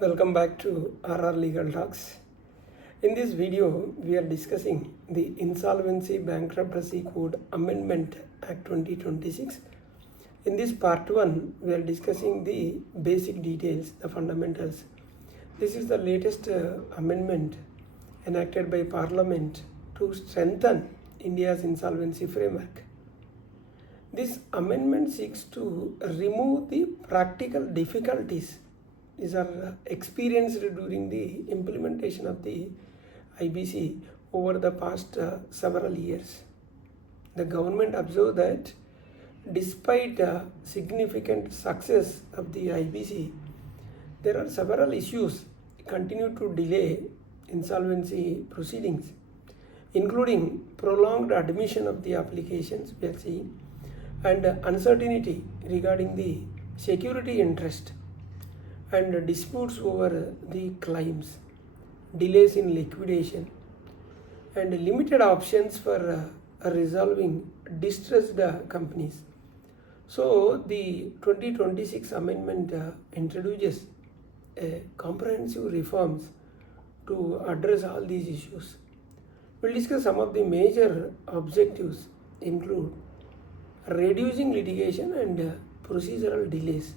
Welcome back to RR Legal Talks. In this video, we are discussing the Insolvency Bankruptcy Code Amendment Act 2026. In this part 1, we are discussing the basic details, the fundamentals. This is the latest amendment enacted by Parliament to strengthen India's insolvency framework. This amendment seeks to remove the practical difficulties these are experienced during the implementation of the IBC over the past several years. The government observed that despite significant success of the IBC, there are several issues continue to delay insolvency proceedings, including prolonged admission of the applications we are seeing, and uncertainty regarding the security interest, and disputes over the claims, delays in liquidation, and limited options for resolving distressed companies. So the 2026 amendment introduces comprehensive reforms to address all these issues. We'll discuss some of the major objectives include reducing litigation and procedural delays,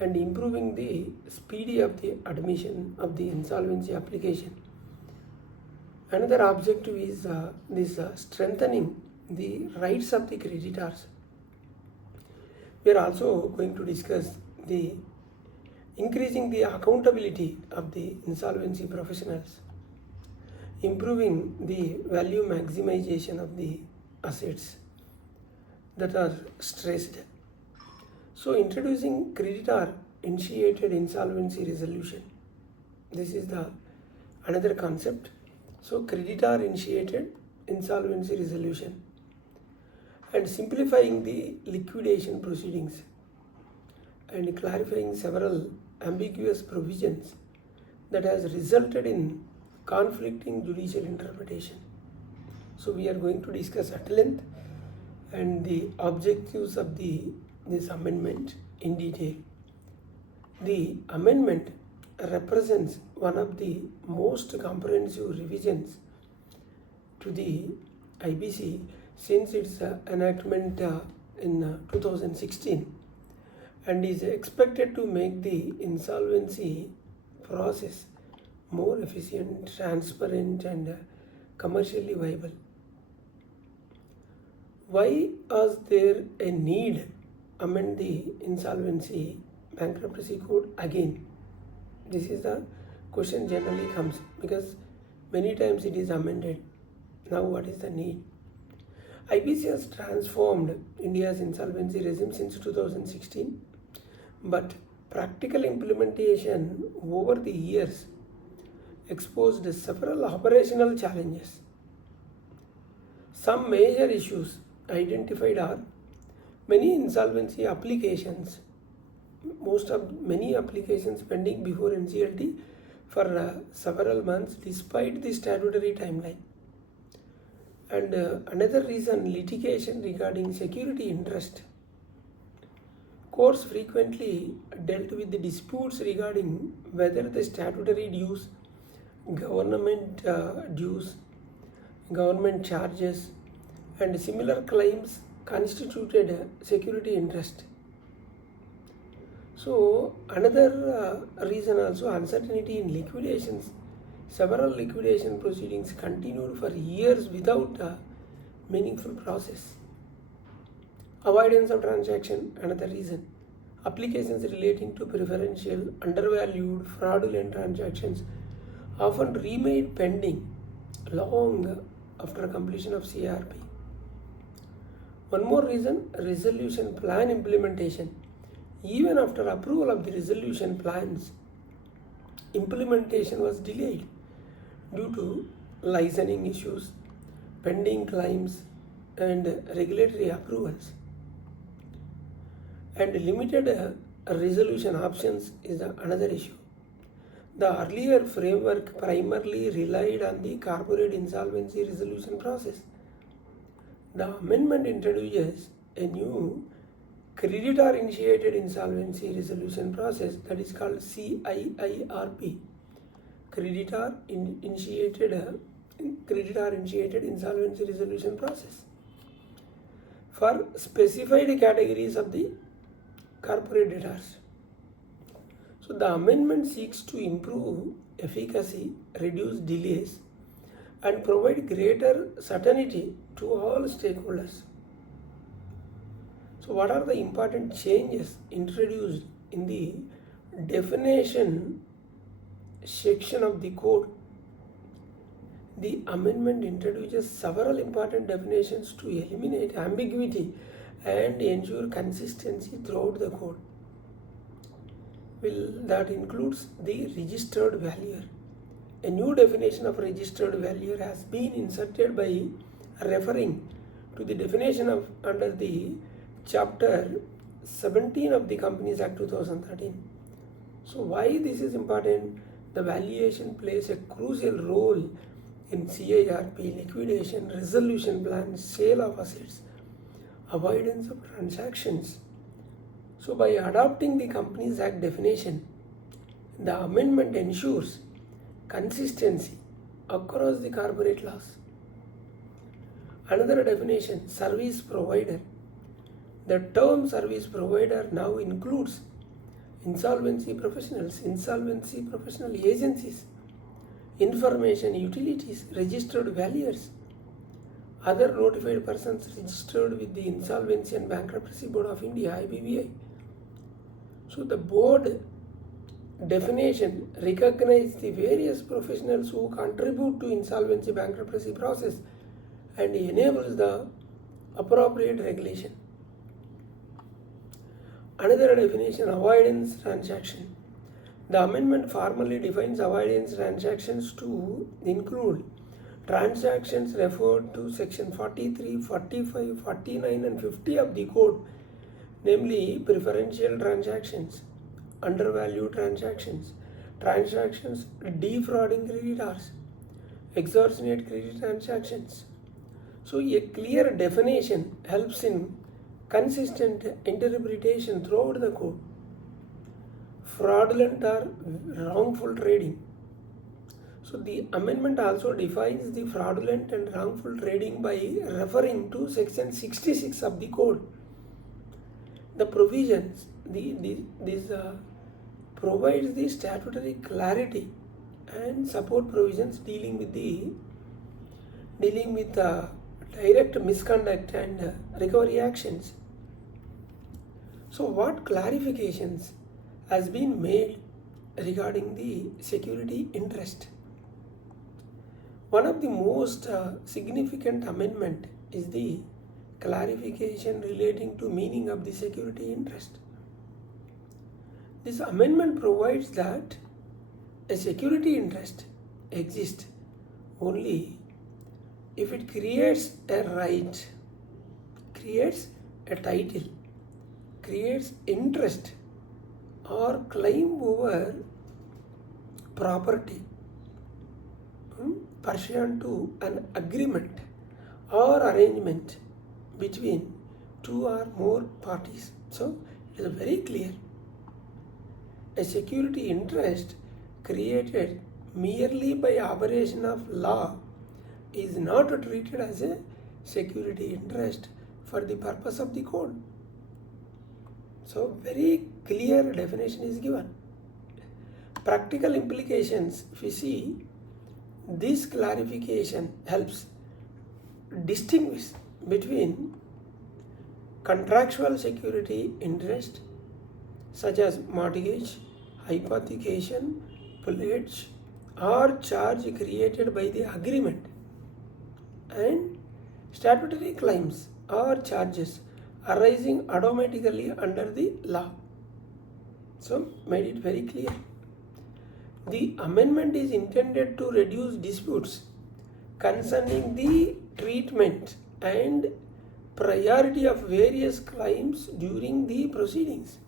and improving the speedy of the admission of the insolvency application. Another objective is strengthening the rights of the creditors. We are also going to discuss the increasing the accountability of the insolvency professionals, improving the value maximization of the assets that are stressed. So introducing creditor-initiated insolvency resolution. This is the another concept. So creditor-initiated insolvency resolution, and simplifying the liquidation proceedings, and clarifying several ambiguous provisions that has resulted in conflicting judicial interpretation. So we are going to discuss at length and the objectives of this amendment in detail. The amendment represents one of the most comprehensive revisions to the IBC since its enactment in 2016, and is expected to make the insolvency process more efficient, transparent, and commercially viable. Why was there a need amend the Insolvency Bankruptcy Code again? This is the question generally comes, because many times it is amended. Now what is the need? IBC has transformed India's insolvency regime since 2016, but practical implementation over the years exposed several operational challenges. Some major issues identified are many insolvency applications, many applications pending before NCLT for several months despite the statutory timeline. And another reason, litigation regarding security interest. Courts frequently dealt with the disputes regarding whether the statutory dues, government dues, government charges, and similar claims constituted security interest. So another reason also, uncertainty in liquidations. Several liquidation proceedings continued for years without a meaningful process. Avoidance of transaction, another reason. Applications relating to preferential, undervalued, fraudulent transactions often remained pending long after completion of CRP. One more reason, resolution plan implementation. Even after approval of the resolution plans, implementation was delayed due to licensing issues, pending claims, and regulatory approvals. And limited resolution options is another issue. The earlier framework primarily relied on the corporate insolvency resolution process. The amendment introduces a new creditor initiated insolvency resolution process, that is called CIIRP, creditor initiated insolvency resolution process for specified categories of the corporate debtors. So the amendment seeks to improve efficacy, reduce delays, and provide greater certainty to all stakeholders. So what are the important changes introduced in the definition section of the code? The amendment introduces several important definitions to eliminate ambiguity and ensure consistency throughout the code. That includes the registered valuer. A new definition of registered valuer has been inserted by referring to the definition of under the Chapter 17 of the Companies Act 2013. So why this is important? The valuation plays a crucial role in CIRP, liquidation, resolution plan, sale of assets, avoidance of transactions. So by adopting the Companies Act definition, the amendment ensures consistency across the corporate laws. Another definition, service provider. The term service provider now includes insolvency professionals, insolvency professional agencies, information utilities, registered valuers, other notified persons registered with the Insolvency and Bankruptcy Board of India, IBC. So the board definition recognizes the various professionals who contribute to insolvency bankruptcy process and enables the appropriate regulation. Another definition, avoidance transaction. The amendment formally defines avoidance transactions to include transactions referred to section 43, 45, 49 and 50 of the code, namely preferential transactions, undervalued transactions, transactions defrauding creditors, extortionate credit transactions. So a clear definition helps in consistent interpretation throughout the code. Fraudulent or wrongful trading. So the amendment also defines the fraudulent and wrongful trading by referring to section 66 of the code. The provisions, this provides the statutory clarity and support provisions dealing with direct misconduct and recovery actions. So what clarifications has been made regarding the security interest? One of the most significant amendment is the clarification relating to meaning of the security interest. This amendment provides that a security interest exists only if it creates a right, creates a title, creates interest or claim over property pursuant to an agreement or arrangement between two or more parties. So it is very clear. A security interest created merely by operation of law is not treated as a security interest for the purpose of the code. So very clear definition is given. Practical implications, if we see, this clarification helps distinguish between contractual security interest such as mortgage, hypothecation, pledge or charge created by the agreement, and statutory claims or charges arising automatically under the law. So made it very clear. The amendment is intended to reduce disputes concerning the treatment and priority of various claims during the proceedings.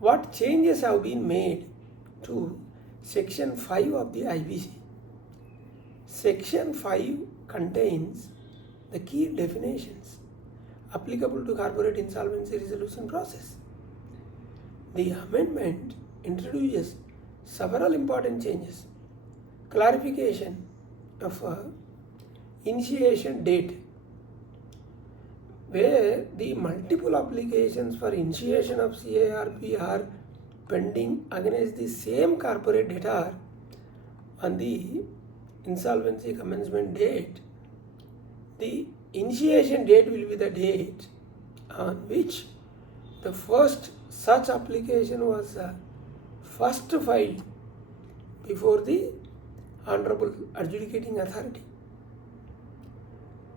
What changes have been made to section 5 of the IBC? Section 5 contains the key definitions applicable to corporate insolvency resolution process. The amendment introduces several important changes. Clarification of initiation date, where the multiple applications for initiation of CARP are pending against the same corporate debtor on the insolvency commencement date. The initiation date will be the date on which the first such application was first filed before the Honorable Adjudicating Authority.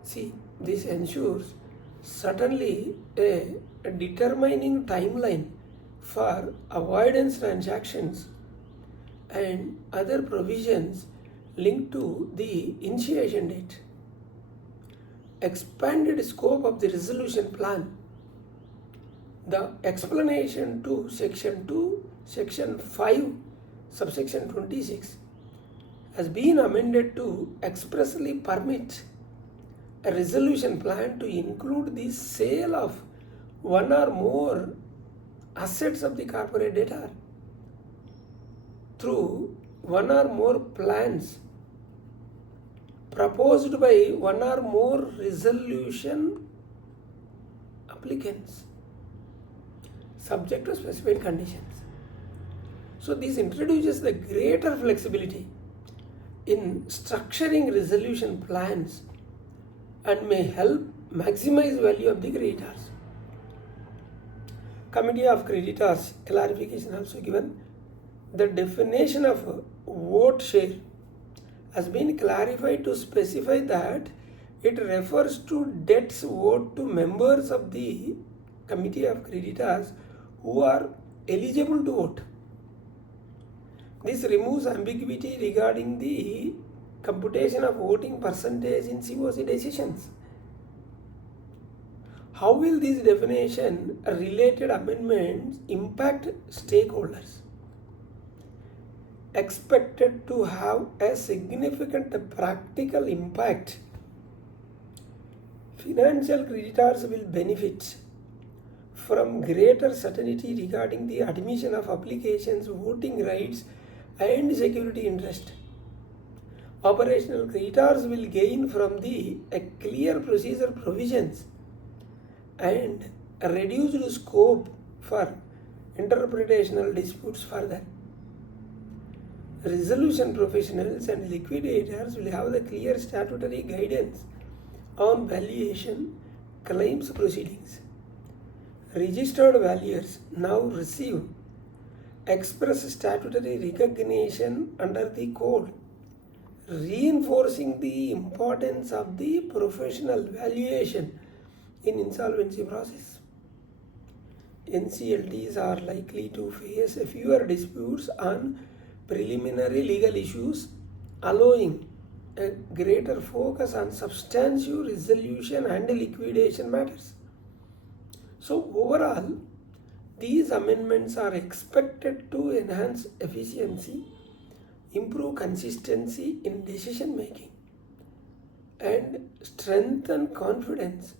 See, this ensures certainly a determining timeline for avoidance transactions and other provisions linked to the initiation date. Expanded scope of the resolution plan. The explanation to section 5, subsection 26 has been amended to expressly permit a resolution plan to include the sale of one or more assets of the corporate debtor through one or more plans proposed by one or more resolution applicants, subject to specified conditions. So this introduces the greater flexibility in structuring resolution plans and may help maximize value of the creditors. Committee of Creditors clarification also given. The definition of vote share has been clarified to specify that it refers to debts owed to members of the Committee of Creditors who are eligible to vote. This removes ambiguity regarding the computation of voting percentage in COC decisions. How will these definition related amendments impact stakeholders? Expected to have a significant practical impact. Financial creditors will benefit from greater certainty regarding the admission of applications, voting rights, and security interest. Operational creditors will gain from the clear procedure provisions and a reduced scope for interpretational disputes further. Resolution professionals and liquidators will have the clear statutory guidance on valuation claims proceedings. Registered valuers now receive express statutory recognition under the code, reinforcing the importance of the professional valuation in insolvency process. NCLTs are likely to face fewer disputes on preliminary legal issues, allowing a greater focus on substantive resolution and liquidation matters. So overall, these amendments are expected to enhance efficiency, improve consistency in decision making, and strengthen confidence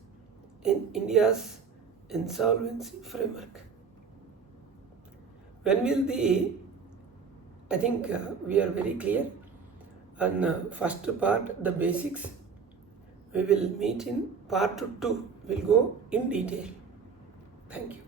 in India's insolvency framework. When will I think we are very clear on first part, the basics. We will meet in part 2. We'll go in detail. Thank you.